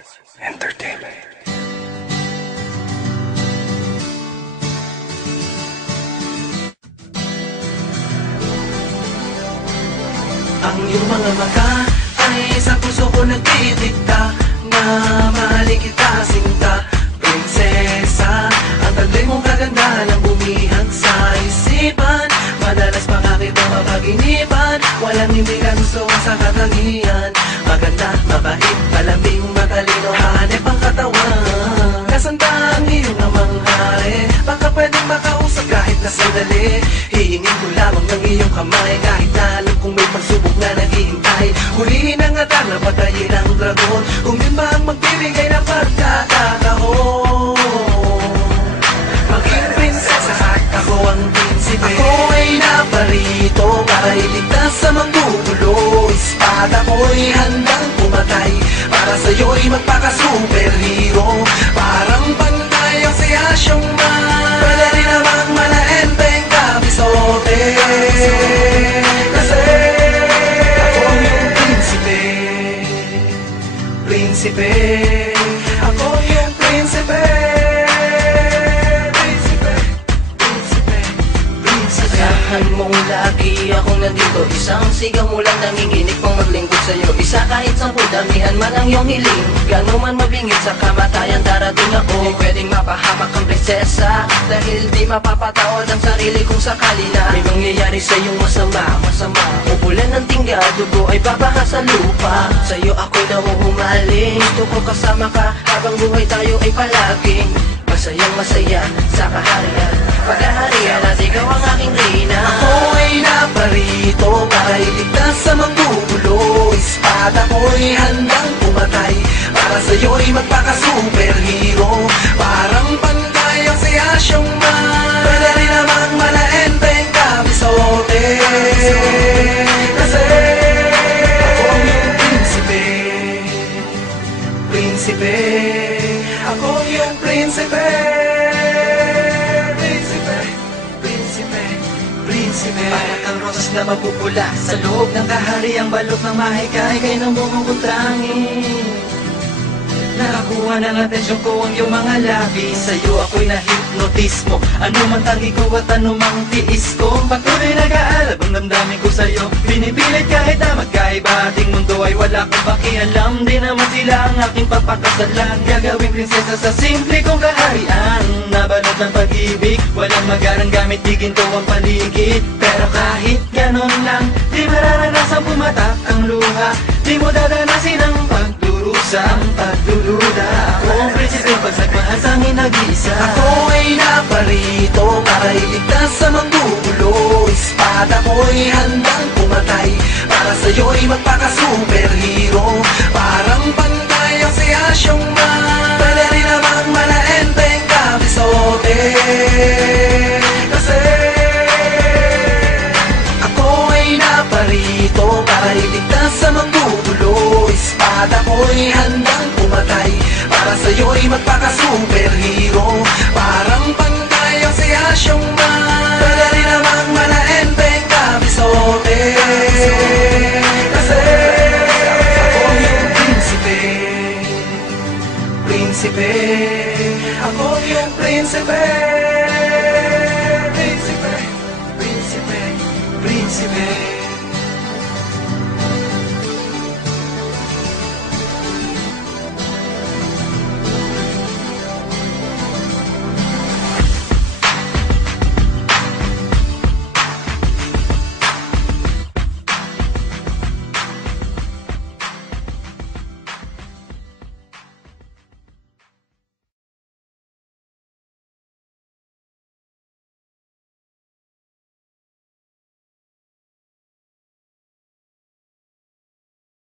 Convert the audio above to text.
Entertainment. Ang iyong mga mata ay sa puso ko nagdidikta na mahalin kita sinta, prinsesa. Ang taglay mong kagandahan ang bumihag sa isipan. Madalas pa nga kitang mapaginipan, walang hindi ka gusto sa katangian. Maganda, mabait, malambing, matalino, hanep ang katawan. Kasanda ang iyong namang hari, baka pwedeng makausap kahit na sandali. Hiingin ko lamang ng iyong kamay, kahit na alam kung may pagsubok na naghihintay. Hulihin ang atar na patayin ang dragon, kung yun ba ang magbibigay ng pagkakataon. Maging prinsesa at ako ang prinsipe. Ako ay naparito para iligtas sa manggugulo. Espada ko'y handang pumatay, para sa'yo'y magpaka-superhero. Parang pantay ang siya siyang man, pwede rin namang malaenteng kabisote. Kasi ako yung prinsipe, prinsipe. Ako yung prinsipe, prinsipe, prinsipe, prinsipe. Asahan mong lagi akong nandito, isang sigaw mo lang nanginginig pang maglingkod sa'yo. Isa kahit 10 damihan man ang iyong hiling, gano'n man mabingit sa kamatayan darating ako. Di pwedeng mapahamak ang prinsesa, dahil di mapapatawad ang sarili kung sakali na may mangyayari sa iyong masama, masama. Ubulan ng tingga, dugo ay babaha sa lupa. Sa'yo ako'y nahuhumaling, gusto ko kasama ka habang buhay tayo ay palaging masayang masaya sa kaharian. Paghaharian at ikaw ang aking reyna. Ako ay naparito para iligtas sa manggugulo. Espada ko'y handang pumatay, para sa'yo'y magpaka-superhero. Parang pantay ang siya siyang man, pwede rin namang malaenteng kabisote. Kasi ako yung prinsipe, prinsipe. Ako yung prinsipe, prinsipe, prinsipe, prinsipe. Para kang rosas na mapupula sa loob ng kahariang balot ng mahikay kay namumutangin. Nakakuha ng atensyon ko ang iyong mga labi, sa'yo ako'y na-hypnotismo. Ano man tangi ko at ano mang tiis ko, patuloy nag-aalab ang damdamin ko sa'yo. Pinipilit kahit na magkaiba ating mundo ay wala kong pakialam. Di naman sila ang aking papakasalan, gagawing prinsesa sa simple kong kaharian. Nabalot ng pag-ibig, walang magarang gamit, di ginto ang paligid. Pero kahit ganon lang, di mararanasan pumatak ang luha. Di mo dadanasin ang pagdurusa, ang pagdududa. Ako ang prinsipe, pagsagmahal sa'kin nag-iisa. Ako ay naparito para iligtas sa manggugulo. Espada ko'y handang pumatay, para sa'yo'y magpaka-superhero. Parang pantay ang siya siyang man, pwede rin namang malaenteng kabisote. Kasi ako ay naparito para iligtas sa manggugulo. Espada ko'y handang pumatay, para sa'yo'y magpaka-superhero. Parang pantay ang siya siyang man,